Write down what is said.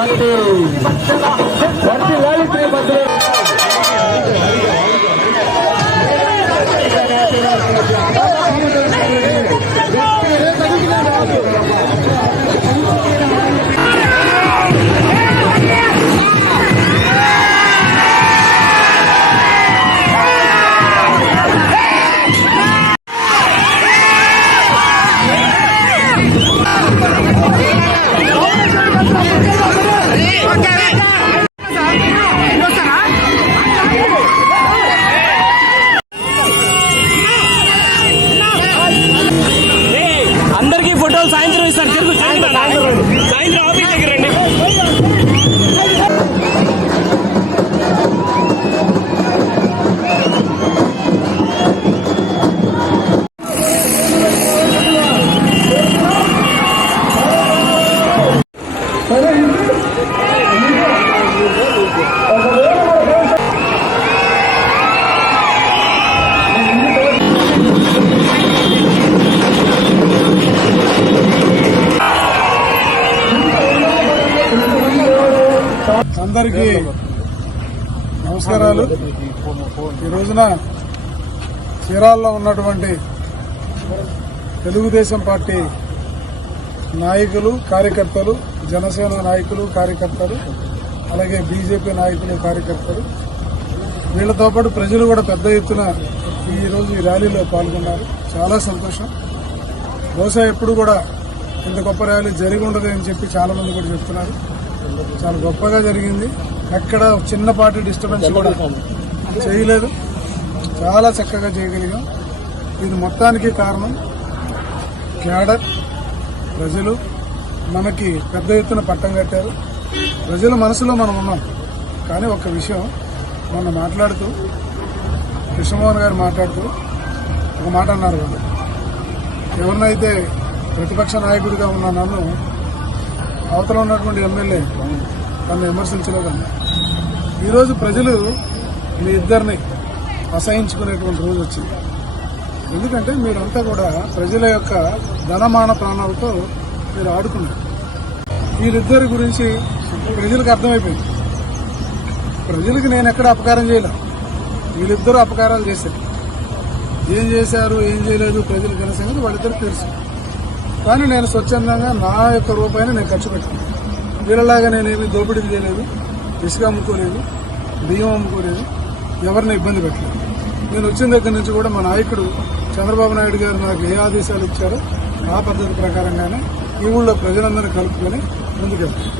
Party వర్ధిల్లాలి శ్రీభద్ర. అందరికీ ఫోటోలు సాయంత్రం ఇస్తారు. సాయంత్రం ఆఫీస్ దగ్గర రండి. అందరికీ నమస్కారాలు. ఈ రోజున చీరాల్లో ఉన్నటువంటి తెలుగుదేశం పార్టీ నాయకులు కార్యకర్తలు, జనసేన నాయకులు కార్యకర్తలు, అలాగే బీజేపీ నాయకులు కార్యకర్తలు, వీళ్లతో పాటు ప్రజలు కూడా పెద్ద ఎత్తున ఈరోజు ఈ ర్యాలీలో పాల్గొన్నారు. చాలా సంతోషం. బహుశా ఎప్పుడు కూడా ఇంత గొప్ప ర్యాలీ జరిగి ఉండదు అని చెప్పి చాలా మంది కూడా చెప్తున్నారు. చాలా గొప్పగా జరిగింది. ఎక్కడ చిన్నపాటి డిస్టర్బెన్స్ కూడా చేయలేదు. చాలా చక్కగా చేయగలిగాం. ఇది మొత్తానికి కారణం క్యాడర్, ప్రజలు మనకి పెద్ద ఎత్తున పట్టం కట్టారు. ప్రజల మనసులో మనం ఉన్నాం. కానీ ఒక విషయం మొన్న మాట్లాడుతూ కృష్ణమోహన్ గారు మాట్లాడుతూ ఒక మాట అన్నారు. వాళ్ళు ఎవరినైతే ప్రతిపక్ష నాయకుడిగా ఉన్న నన్ను అవతల ఉన్నటువంటి ఎమ్మెల్యే తను విమర్శించలేదన్న. ఈరోజు ప్రజలు మీ ఇద్దరిని అసహించుకునేటువంటి రోజు వచ్చింది. ఎందుకంటే మీరంతా కూడా ప్రజల యొక్క ధనమాన ప్రాణాలతో మీరు ఆడుకున్నారు. వీరిద్దరి గురించి ప్రజలకు అర్థమైపోయింది. ప్రజలకు నేను ఎక్కడ అపకారం చేయలే. వీళ్ళిద్దరూ అపకారాలు చేశారు. ఏం చేశారు ఏం చేయలేదు ప్రజలకు తెలిసిన సంగతి వాళ్ళిద్దరికి తెలుసు. కానీ నేను స్వచ్ఛందంగా నా యొక్క రూపాయిని నేను ఖర్చు పెట్టాను. వీళ్ళలాగా నేనేమి దోపిడీ చేయలేదు, ఇసుక అమ్ముకోలేదు, బియ్యం అమ్ముకోలేదు, ఎవరిని ఇబ్బంది పెట్టలేదు. నేను వచ్చిన దగ్గర నుంచి కూడా మా నాయకుడు చంద్రబాబు నాయుడు గారు నాకు ఏ ఆదేశాలు ఇచ్చారో ఆ పద్ధతి ప్రకారంగానే ఈ ఊళ్ళో ప్రజలందరినీ కలుపుకొని ముందుకెళ్తాను.